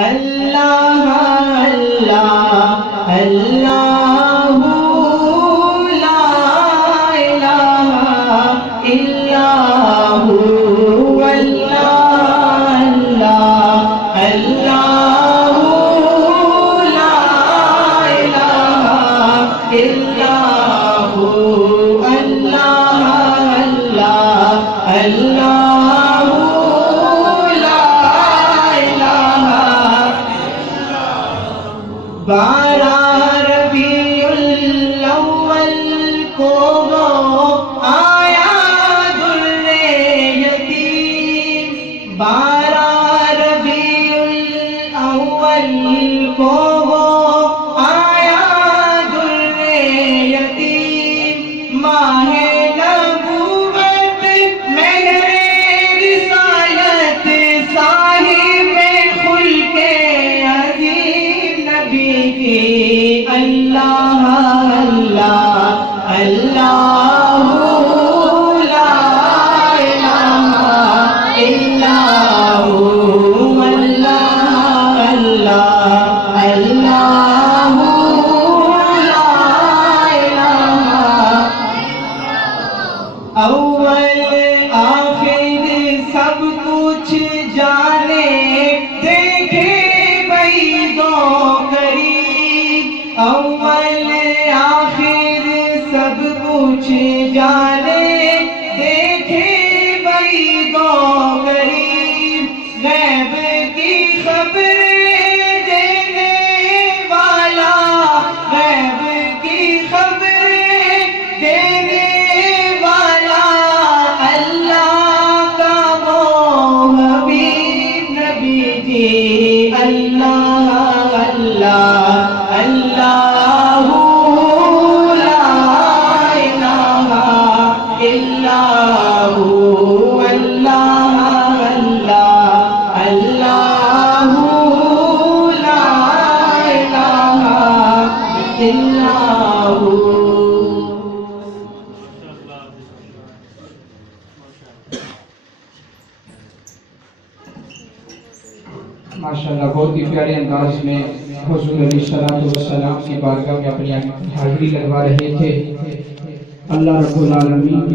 اللہ اللہ اللہ لا الہ الا ہو بارہ ربیع الاول کو آیا در یتیم، بارہ ربیع الاول کو آیا در یتیم، ماہ نبوت مہر رسالت صاحب خلق عظیم نبی کی اللہ اللہ اللہ لا الہ الا ہو اللہ اللہ اللہ لا الہ اول آخر سب کچھ جانے دیکھے بعید و قریب، اول آخر سب کچھ جانے دیکھے بعید و قریب، غیب کی خبر دینے والا، غیب کی خبر دینے والا اللہ کا وہ حبیب نبی جی اللہ اللہ اللہ لا الہ الا ہو اللہ اللہ اللہ لا الہ الا ہو۔ ماشاءاللہ بہت ہی پیارے انداز میں حضور علیہ السلام کی بارگاہ میں اپنی حاضری لگوا رہے تھے۔ اللہ رب العالمین